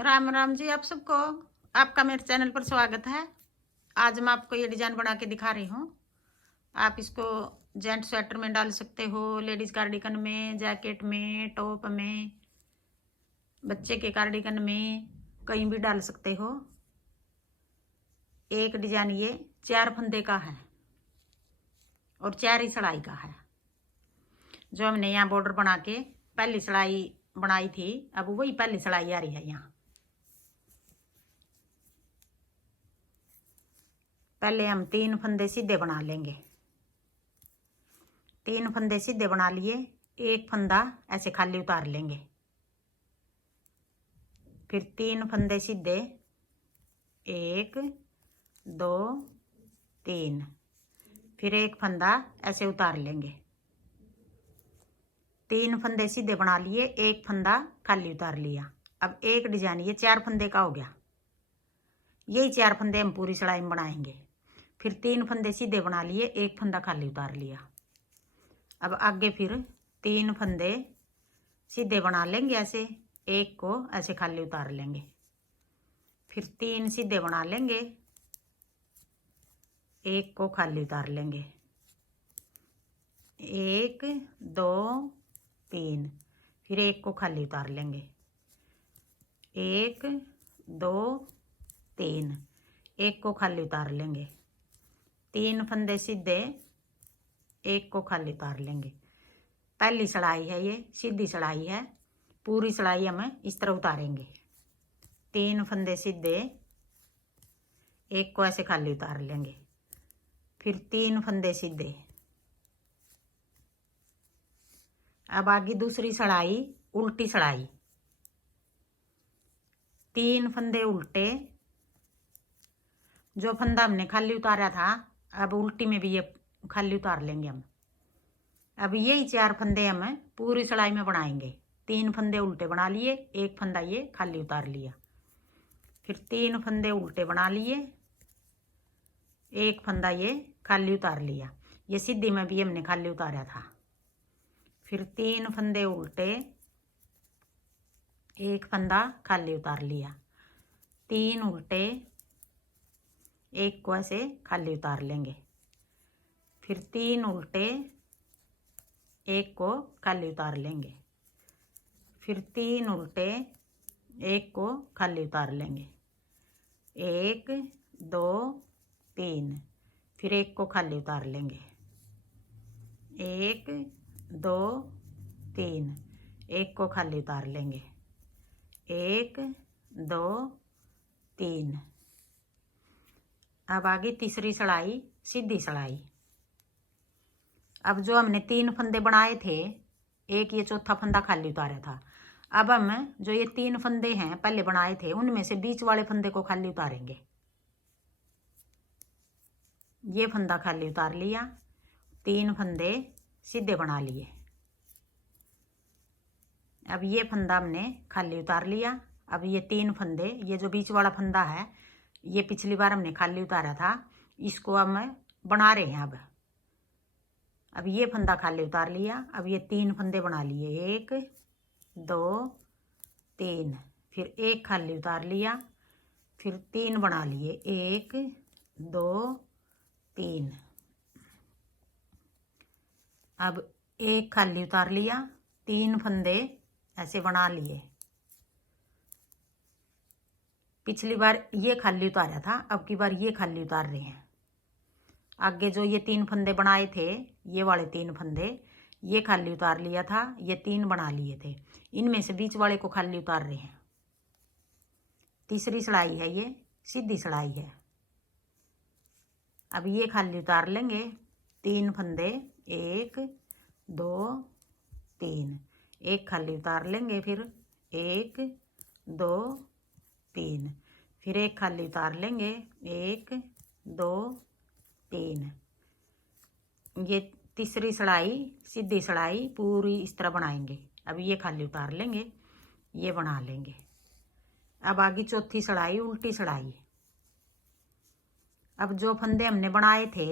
राम राम जी आप सबको। आपका मेरे चैनल पर स्वागत है। आज मैं आपको ये डिजाइन बना के दिखा रही हूँ। आप इसको जेंट स्वेटर में डाल सकते हो, लेडीज कार्डिगन में, जैकेट में, टॉप में, बच्चे के कार्डिगन में, कहीं भी डाल सकते हो। एक डिजाइन ये 4 फंदे का है और 4 ही सिलाई का है। जो हमने यहाँ बॉर्डर बना के पहली सिलाई बनाई थी, अब वही पहली सिलाई आ रही है। यहाँ पहले हम 3 फंदे सीधे बना लेंगे। 3 फंदे सीधे बना लिए, एक फंदा ऐसे खाली उतार लेंगे, फिर 3 फंदे सीधे, 1 2 3, फिर एक फंदा ऐसे उतार लेंगे। 3 फंदे सीधे बना लिए, एक फंदा खाली उतार लिया। अब एक डिजाइन ये 4 फंदे का हो गया। यही 4 फंदे हम पूरी सिलाई में बनाएंगे। फिर 3 फंदे सीधे बना लिए, एक फंदा खाली उतार लिया। अब आगे फिर 3 फंदे सीधे बना लेंगे ऐसे, एक को ऐसे खाली उतार लेंगे, फिर 3 सीधे बना लेंगे, एक को खाली उतार लेंगे, 1 2 3, फिर एक को खाली उतार लेंगे, 1 2 3, एक को खाली उतार लेंगे, 3 फंदे सीधे, एक को खाली उतार लेंगे। पहली सिलाई है ये, सीधी सिलाई है। पूरी सिलाई हम इस तरह उतारेंगे। 3 फंदे सीधे, एक को ऐसे खाली उतार लेंगे, फिर 3 फंदे सीधे। अब आगे दूसरी सिलाई, उल्टी सिलाई, 3 फंदे उल्टे। जो फंदा हमने खाली उतारा था, अब उल्टी में भी ये खाली उतार लेंगे हम। अब यही 4 फंदे हम पूरी सिलाई में बनाएंगे। 3 फंदे उल्टे बना लिए, एक फंदा ये खाली उतार लिया, फिर 3 फंदे उल्टे बना लिए, एक फंदा ये खाली उतार लिया। ये सीधी में भी हमने खाली उतारा था। फिर 3 फंदे उल्टे, एक फंदा खाली उतार लिया, 3 उल्टे, एक को ऐसे खाली उतार लेंगे, फिर 3 उल्टे, एक को खाली उतार लेंगे, फिर 3 उल्टे, एक को खाली उतार लेंगे, 1 2 3, फिर एक को खाली उतार लेंगे, 1 2 3, एक को खाली उतार लेंगे, 1 2 3। अब आगे तीसरी सिलाई, सीधी सिलाई। अब जो हमने 3 फंदे बनाए थे, एक ये चौथा फंदा खाली उतारा था। अब हम जो ये 3 फंदे हैं पहले बनाए थे, उनमें से बीच वाले फंदे को खाली उतारेंगे। ये फंदा खाली उतार लिया, 3 फंदे सीधे बना लिए। अब ये फंदा हमने खाली उतार लिया। अब ये 3 फंदे, ये जो बीच वाला फंदा है, ये पिछली बार हमने खाली उतारा था, इसको हम बना रहे हैं। अब ये फंदा खाली उतार लिया। अब ये 3 फंदे बना लिए, 1 2 3, फिर एक खाली उतार लिया, फिर 3 बना लिए, 1 2 3। अब एक खाली उतार लिया, 3 फंदे ऐसे बना लिए। पिछली बार ये खाली उतारा था, अब की बार ये खाली उतार रहे हैं। आगे जो ये 3 फंदे बनाए थे, ये वाले 3 फंदे, ये खाली उतार लिया था, ये 3 बना लिए थे, इनमें से बीच वाले को खाली उतार रहे हैं। तीसरी सिलाई है ये, सीधी सिलाई है। अब ये खाली उतार लेंगे, 3 फंदे, 1 2 3, एक खाली उतार लेंगे, फिर 1 2 3, फिर एक खाली उतार लेंगे, 1 2 3। ये तीसरी सिलाई, सीधी सिलाई पूरी इस तरह बनाएंगे। अब ये खाली उतार लेंगे, ये बना लेंगे। अब आगे चौथी सिलाई, उल्टी सिलाई। अब जो फंदे हमने बनाए थे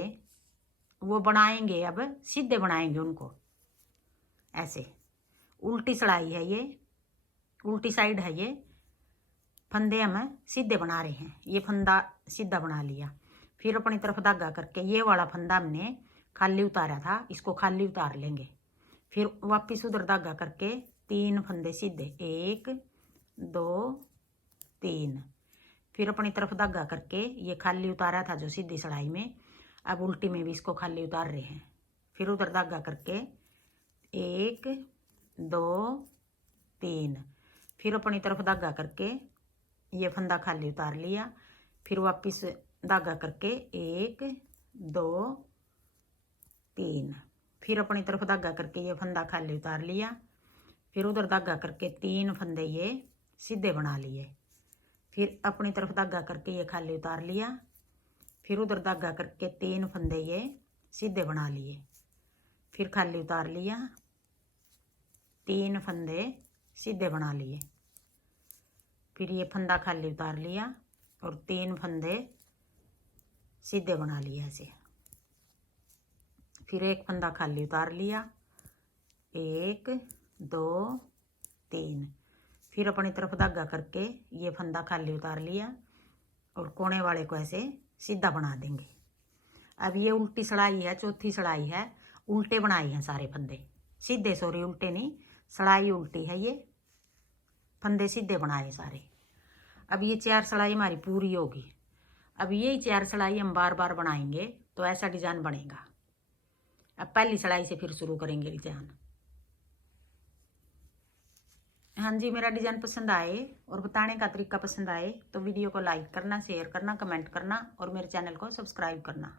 वो बनाएंगे, अब सीधे बनाएंगे उनको ऐसे। उल्टी सिलाई है ये, उल्टी साइड है ये। फंदे हम सीधे बना रहे हैं। ये फंदा सीधा बना लिया, फिर अपनी तरफ धागा करके ये वाला फंदा हमने खाली उतारा था, इसको खाली उतार लेंगे। फिर वापस उधर धागा करके 3 फंदे सीधे, 1 2 3। फिर अपनी तरफ धागा करके ये खाली उतारा था जो सीधी सिलाई में, अब उल्टी में भी इसको खाली उतार रहे हैं। फिर उधर धागा करके 1 2 3। फिर अपनी तरफ धागा करके ये फंदा खाली उतार लिया, फिर वापस धागा करके 1 2 3। फिर अपनी तरफ धागा करके ये फंदा खाली उतार लिया, फिर उधर धागा करके 3 फंदे ये सीधे बना लिए। फिर अपनी तरफ धागा करके ये खाली उतार लिया, फिर उधर धागा करके 3 फंदे ये सीधे बना लिए। फिर खाली उतार लिया, 3 फंदे सीधे बना लिए। फिर ये फंदा खाली उतार लिया और 3 फंदे सीधे बना लिए ऐसे। फिर एक फंदा खाली उतार लिया, 1 2 3। फिर अपनी तरफ धागा करके ये फंदा खाली उतार लिया और कोने वाले को ऐसे सीधा बना देंगे। अब ये उल्टी सड़ाई है, चौथी सड़ाई है, उल्टे बनाए हैं सारे फंदे, सीधे सॉरी उल्टे नहीं, सड़ाई उल्टी है, ये फंदे सीधे बनाए सारे। अब ये 4 सड़ाई हमारी पूरी होगी। अब यही 4 सड़ाई हम बार बार बनाएंगे तो ऐसा डिजाइन बनेगा। अब पहली सड़ाई से फिर शुरू करेंगे डिजाइन। हाँ जी, मेरा डिजाइन पसंद आए और बताने का तरीका पसंद आए तो वीडियो को लाइक करना, शेयर करना, कमेंट करना और मेरे चैनल को सब्सक्राइब करना।